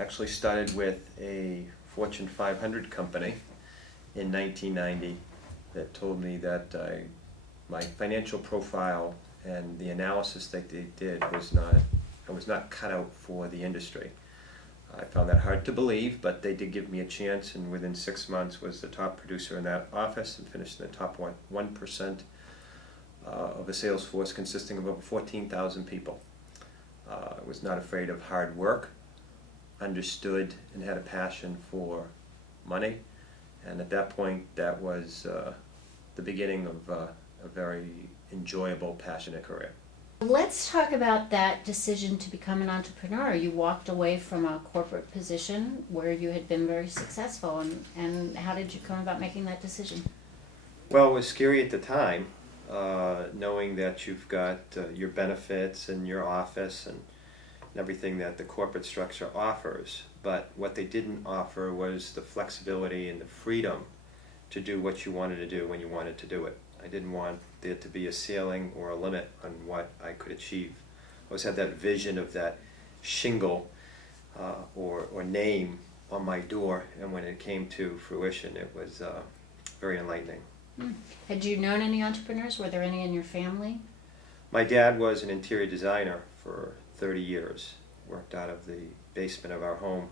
Actually started with a Fortune 500 company in 1990 that told me that my financial profile and the analysis that they did I was not cut out for the industry. I found that hard to believe, but they did give me a chance, and within 6 months was the top producer in that office and finished in the top 1% of a sales force consisting of over 14,000 people. I was not afraid of hard work, understood and had a passion for money, and at that point that was the beginning of a very enjoyable, passionate career. Let's talk about that decision to become an entrepreneur. You walked away from a corporate position where you had been very successful, and how did you come about making that decision? Well, it was scary at the time, knowing that you've got your benefits and your office and everything that the corporate structure offers, but what they didn't offer was the flexibility and the freedom to do what you wanted to do when you wanted to do it. I didn't want there to be a ceiling or a limit on what I could achieve. I always had that vision of that shingle or name on my door, and when it came to fruition, it was very enlightening. Had you known any entrepreneurs? Were there any in your family? My dad was an interior designer for 30 years, worked out of the basement of our home,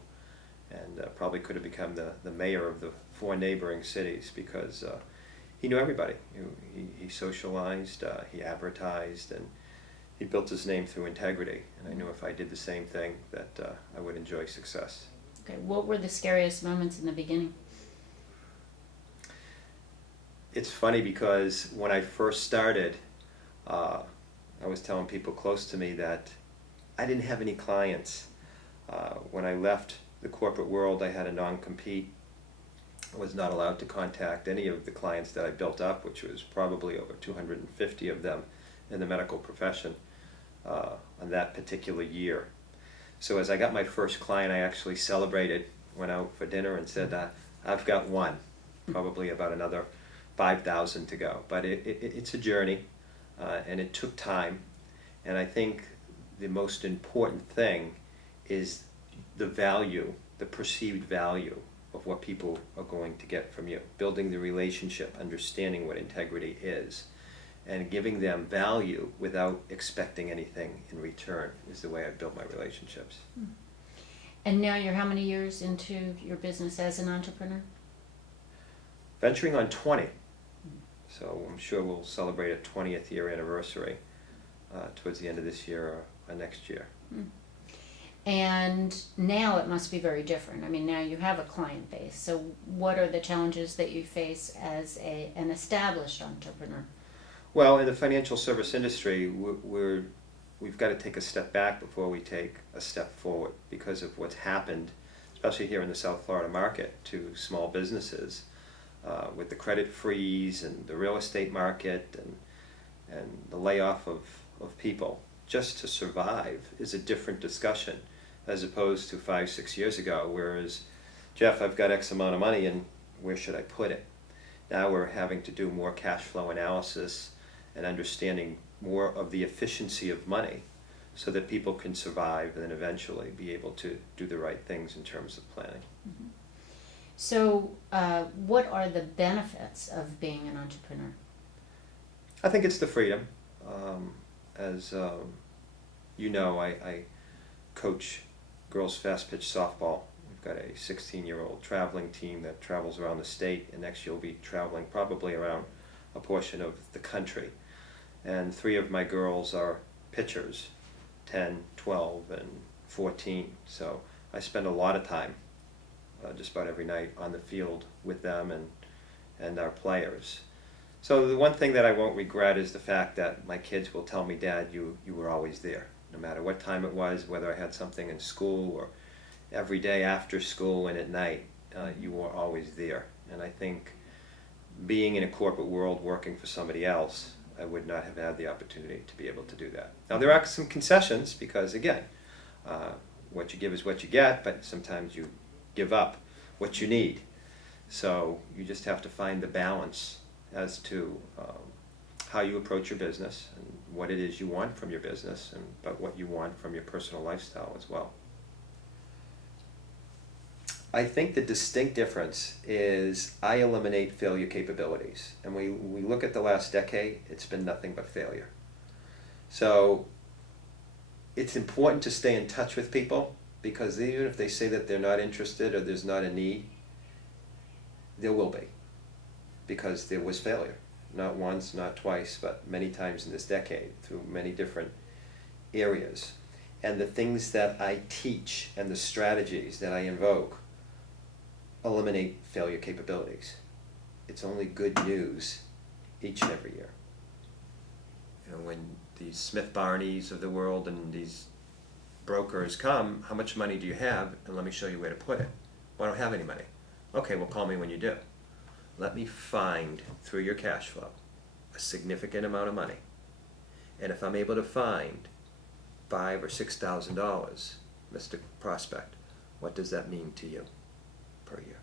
and probably could have become the mayor of the 4 neighboring cities because he knew everybody. He socialized, he advertised, and he built his name through integrity. And I knew if I did the same thing that I would enjoy success. Okay, what were the scariest moments in the beginning? It's funny because when I first started, I was telling people close to me that I didn't have any clients. When I left the corporate world, I had a non-compete. I was not allowed to contact any of the clients that I built up, which was probably over 250 of them in the medical profession on that particular year. So as I got my first client, I actually celebrated, went out for dinner and said, I've got one, probably about another 5,000 to go. But it's a journey, and it took time. And I think the most important thing is the value, the perceived value of what people are going to get from you. Building the relationship, understanding what integrity is, and giving them value without expecting anything in return is the way I built my relationships. And now you're how many years into your business as an entrepreneur? Venturing on 20. So I'm sure we'll celebrate a 20th year anniversary towards the end of this year or next year. And now it must be very different. I mean, now you have a client base. So what are the challenges that you face as an established entrepreneur? Well, in the financial service industry, we've got to take a step back before we take a step forward because of what's happened, especially here in the South Florida market, to small businesses with the credit freeze and the real estate market and the layoff of people. Just to survive is a different discussion as opposed to 5-6 years ago, whereas, Jeff, I've got X amount of money and where should I put it? Now we're having to do more cash flow analysis and understanding more of the efficiency of money so that people can survive and then eventually be able to do the right things in terms of planning. Mm-hmm. So what are the benefits of being an entrepreneur? I think it's the freedom. As you know, I coach girls fast pitch softball. We've got a 16-year-old traveling team that travels around the state, and next year we'll be traveling probably around a portion of the country. And 3 of my girls are pitchers, 10, 12, and 14. So I spend a lot of time, just about every night, on the field with them and our players. So the one thing that I won't regret is the fact that my kids will tell me, Dad, you were always there. No matter what time it was, whether I had something in school or every day after school and at night, you were always there. And I think being in a corporate world working for somebody else, I would not have had the opportunity to be able to do that. Now there are some concessions because, again, what you give is what you get, but sometimes you give up what you need. So you just have to find the balance as to how you approach your business and what it is you want from your business, but what you want from your personal lifestyle as well. I think the distinct difference is I eliminate failure capabilities. And we look at the last decade, it's been nothing but failure. So it's important to stay in touch with people, because even if they say that they're not interested or there's not a need, there will be, because there was failure. Not once, not twice, but many times in this decade through many different areas. And the things that I teach and the strategies that I invoke eliminate failure capabilities. It's only good news each and every year. You know, when these Smith Barneys of the world and these brokers come, how much money do you have? And let me show you where to put it. Well, I don't have any money. Okay, well, call me when you do. Let me find, through your cash flow, a significant amount of money. And if I'm able to find $5,000 or $6,000, Mr. Prospect, what does that mean to you per year?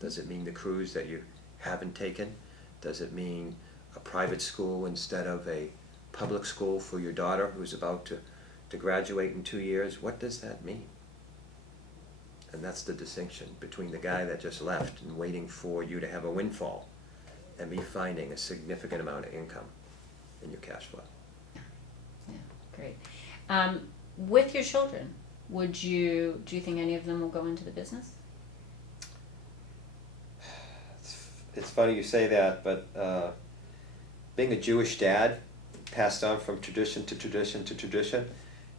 Does it mean the cruise that you haven't taken? Does it mean a private school instead of a public school for your daughter who's about to graduate in 2 years? What does that mean? And that's the distinction between the guy that just left and waiting for you to have a windfall and me finding a significant amount of income in your cash flow. Yeah, great. With your children, do you think any of them will go into the business? It's funny you say that, but being a Jewish dad, passed on from tradition to tradition to tradition,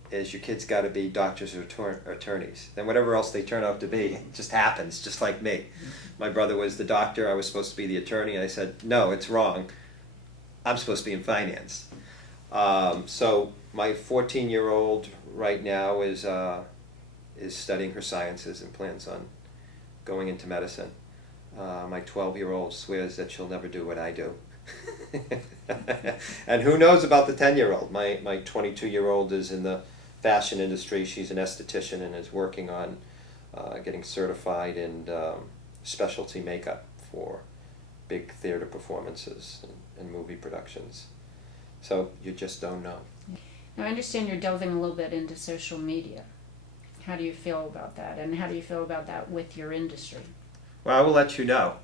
is your kids got to be doctors or attorneys. Then whatever else they turn out to be, it just happens, just like me. My brother was the doctor, I was supposed to be the attorney, and I said, no, it's wrong. I'm supposed to be in finance. So my 14-year-old right now is studying her sciences and plans on going into medicine. My 12-year-old swears that she'll never do what I do. And who knows about the 10-year-old? My 22-year-old is in the fashion industry. She's an esthetician and is working on getting certified in specialty makeup for big theater performances and movie productions. So you just don't know. Now, I understand you're delving a little bit into social media. How do you feel about that? And how do you feel about that with your industry? Well, I will let you know.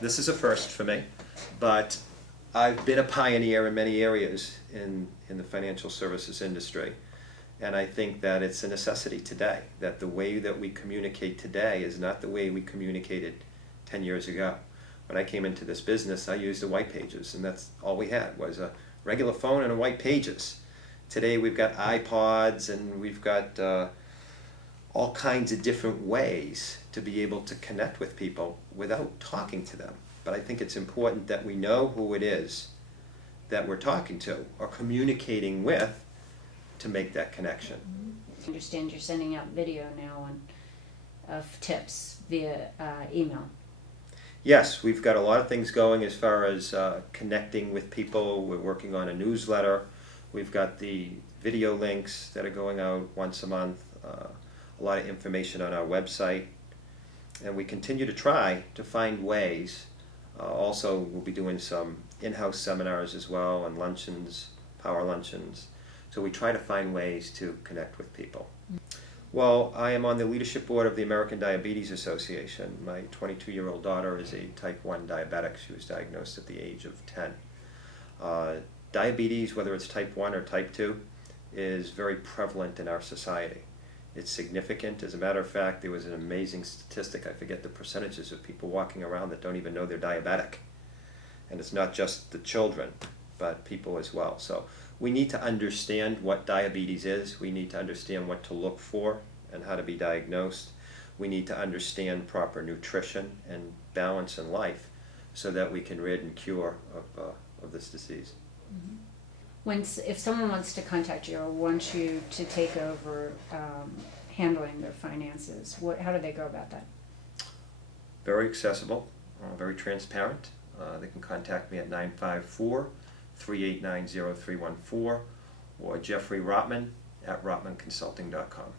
This is a first for me, but I've been a pioneer in many areas in the financial services industry. And I think that it's a necessity today, that the way that we communicate today is not the way we communicated 10 years ago. When I came into this business, I used the white pages, and that's all we had was a regular phone and a white pages. Today we've got iPods, and we've got all kinds of different ways to be able to connect with people without talking to them. But I think it's important that we know who it is that we're talking to or communicating with to make that connection. I understand you're sending out video now of tips via email. Yes, we've got a lot of things going as far as connecting with people. We're working on a newsletter. We've got the video links that are going out once a month, a lot of information on our website. And we continue to try to find ways. Also, we'll be doing some in-house seminars as well, and luncheons, power luncheons. So we try to find ways to connect with people. Well, I am on the leadership board of the American Diabetes Association. My 22-year-old daughter is a type 1 diabetic. She was diagnosed at the age of 10. Diabetes, whether it's type 1 or type 2, is very prevalent in our society. It's significant. As a matter of fact, there was an amazing statistic, I forget the percentages of people walking around that don't even know they're diabetic. And it's not just the children, but people as well. So we need to understand what diabetes is. We need to understand what to look for and how to be diagnosed. We need to understand proper nutrition and balance in life so that we can rid and cure of this disease. Mm-hmm. If someone wants to contact you or wants you to take over handling their finances, how do they go about that? Very accessible, very transparent. They can contact me at 954-389-0314 or Jeffrey Rotman at rotmanconsulting.com.